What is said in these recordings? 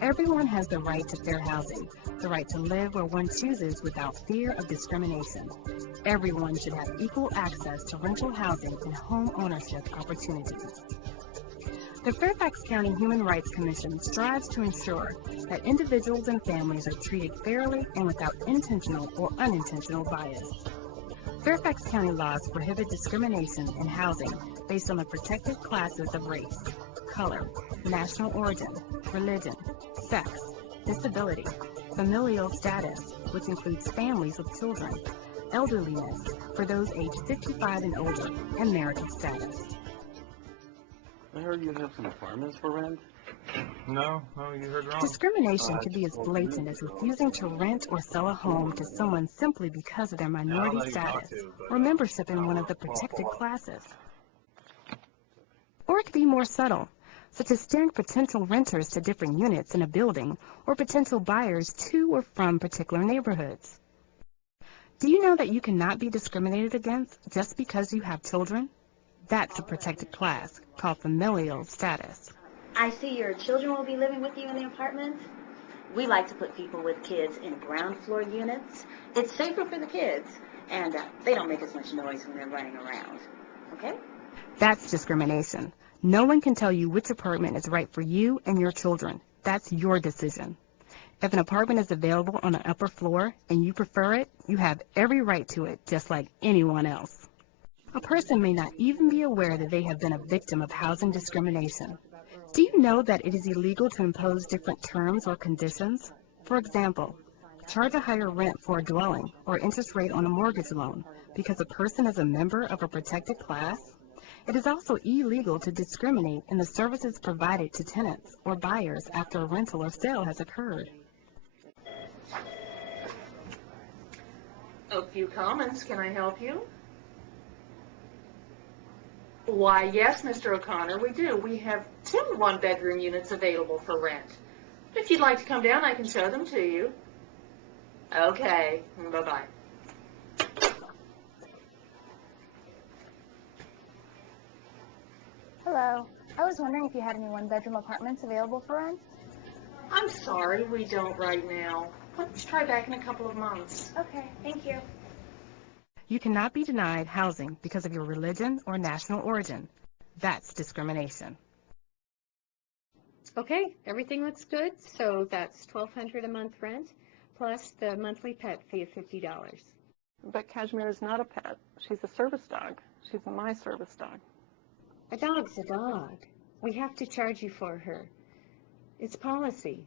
Everyone has the right to fair housing, the right to live where one chooses without fear of discrimination. Everyone should have equal access to rental housing and home ownership opportunities. The Fairfax County Human Rights Commission strives to ensure that individuals and families are treated fairly and without intentional or unintentional bias. Fairfax County laws prohibit discrimination in housing based on the protected classes of race, color, national origin, religion, sex, disability, familial status, which includes families with children, elderliness for those aged 55 and older, and marital status. I heard you have some apartments for rent? No, you heard wrong. Discrimination could be as blatant as refusing to rent or sell a home to someone simply because of their minority status or membership in one of the protected classes. Or it could be more subtle, such as steering potential renters to different units in a building or potential buyers to or from particular neighborhoods. Do you know that you cannot be discriminated against just because you have children? That's a protected class called familial status. I see your children will be living with you in the apartment. We like to put people with kids in ground floor units. It's safer for the kids, and they don't make as much noise when they're running around. Okay? That's discrimination. No one can tell you which apartment is right for you and your children. That's your decision. If an apartment is available on an upper floor and you prefer it, you have every right to it, just like anyone else. A person may not even be aware that they have been a victim of housing discrimination. Do you know that it is illegal to impose different terms or conditions? For example, charge a higher rent for a dwelling or interest rate on a mortgage loan because a person is a member of a protected class? It is also illegal to discriminate in the services provided to tenants or buyers after a rental or sale has occurred. Oakview Commons, can I help you? Why, yes, Mr. O'Connor, we do. We have 2 one-bedroom units available for rent. If you'd like to come down, I can show them to you. Okay, bye-bye. Hello. I was wondering if you had any one-bedroom apartments available for rent? I'm sorry, we don't right now. Let's try back in a couple of months. Okay, thank you. You cannot be denied housing because of your religion or national origin. That's discrimination. Okay, everything looks good. So that's $1,200 a month rent plus the monthly pet fee of $50. But Kashmir is not a pet. She's a service dog. She's a my service dog. A dog's a dog. We have to charge you for her. It's policy.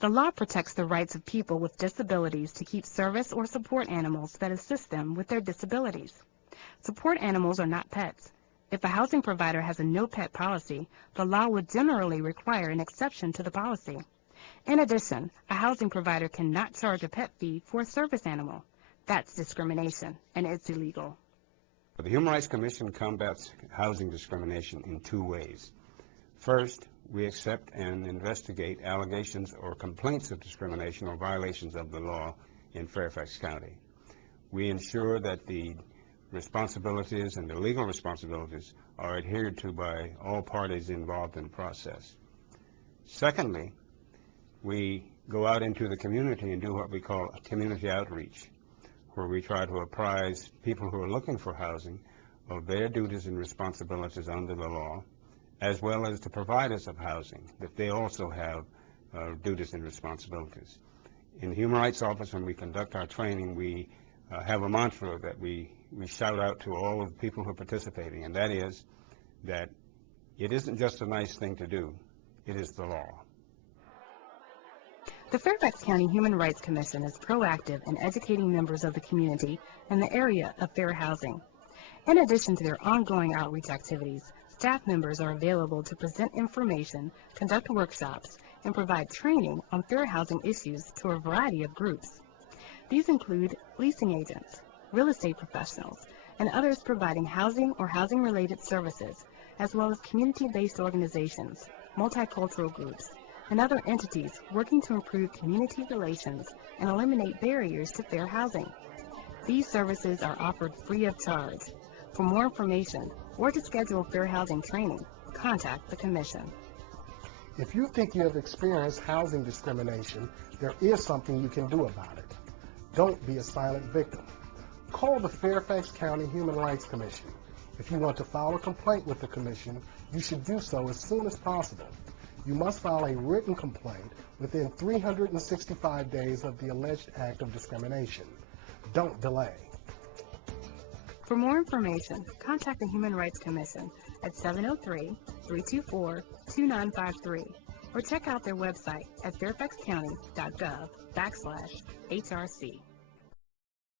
The law protects the rights of people with disabilities to keep service or support animals that assist them with their disabilities. Support animals are not pets. If a housing provider has a no-pet policy, the law would generally require an exception to the policy. In addition, a housing provider cannot charge a pet fee for a service animal. That's discrimination, and it's illegal. The Human Rights Commission combats housing discrimination in 2 ways. First, we accept and investigate allegations or complaints of discrimination or violations of the law in Fairfax County. We ensure that the responsibilities and the legal responsibilities are adhered to by all parties involved in the process. Secondly, we go out into the community and do what we call community outreach, where we try to apprise people who are looking for housing of their duties and responsibilities under the law, as well as the providers of housing, that they also have duties and responsibilities. In the Human Rights Office, when we conduct our training, we have a mantra that we shout out to all of the people who are participating, and that is that it isn't just a nice thing to do, it is the law. The Fairfax County Human Rights Commission is proactive in educating members of the community in the area of fair housing. In addition to their ongoing outreach activities, staff members are available to present information, conduct workshops, and provide training on fair housing issues to a variety of groups. These include leasing agents, real estate professionals, and others providing housing or housing-related services, as well as community-based organizations, multicultural groups, and other entities working to improve community relations and eliminate barriers to fair housing. These services are offered free of charge. For more information or to schedule fair housing training, contact the Commission. If you think you have experienced housing discrimination, there is something you can do about it. Don't be a silent victim. Call the Fairfax County Human Rights Commission. If you want to file a complaint with the commission, you should do so as soon as possible. You must file a written complaint within 365 days of the alleged act of discrimination. Don't delay. For more information, contact the Human Rights Commission at 703-324-2953 or check out their website at fairfaxcounty.gov/HRC.